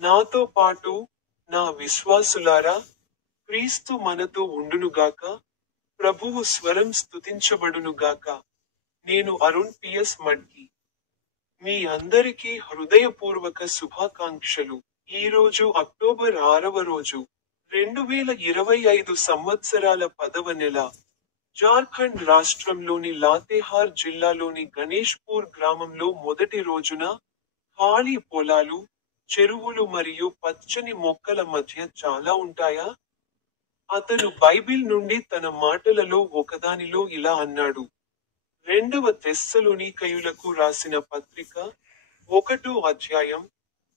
నాతో పాటు, నా విశ్వాసులారా, క్రీస్తు మనతో ఉండునుగాక, ప్రభువు స్వరం స్తుతించబడునుగాక. నేను అరుణ్ పిఎస్ మడ్కి. మీ అందరికీ హృదయపూర్వక శుభాకాంక్షలు. ఈరోజు అక్టోబర్ 6వ రోజు. 2025 సంవత్సరాల 10వ నెల. జార్ఖండ్ రాష్ట్రంలోని లాతేహార్ జిల్లాలోని గణేష్పూర్ గ్రామంలో మొదటి రోజున, ఖాళీ పొలాలు, చెరువులు మరియు పచ్చని మొక్కల మధ్య చాలా ఉంటాయా? అతను బైబిల్ నుండి తన మాటలలో ఒకదానిలో ఇలా అన్నాడు. 2వ తెస్సలోనికయులకు రాసిన పత్రిక, 1వ అధ్యాయం,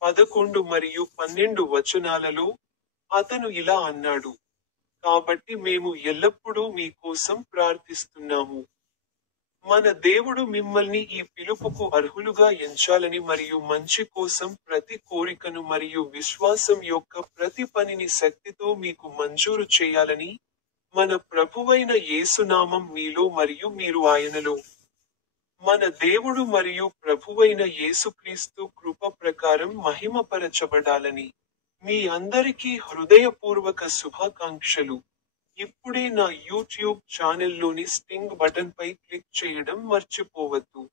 11 మరియు 12 వచనాలలో, అతను ఇలా అన్నాడు. కాబట్టి మేము ఎల్లప్పుడూ మీ కోసం ప్రార్థిస్తున్నాము. మన దేవుడు మిమ్మల్ని ఈ పిలుపుకు అర్హులుగా ఎంచాలని మరియు మంచి కోసం ప్రతి కోరికను మరియు విశ్వాసం యొక్క ప్రతి పనిని శక్తితో మీకు మంజూరు చేయాలని, మన ప్రభువైన యేసునామం మీలో మరియు మీరు ఆయనలో. మన దేవుడు మరియు ప్రభువైన యేసుక్రీస్తు కృప ప్రకారం మహిమపరచబడాలని. మీ అందరికీ హృదయపూర్వక శుభాకాంక్షలు. ఇప్పుడే నా యూట్యూబ్ ఛానెల్లోని స్టింగ్ బటన్పై క్లిక్ చేయడం మర్చిపోవద్దు.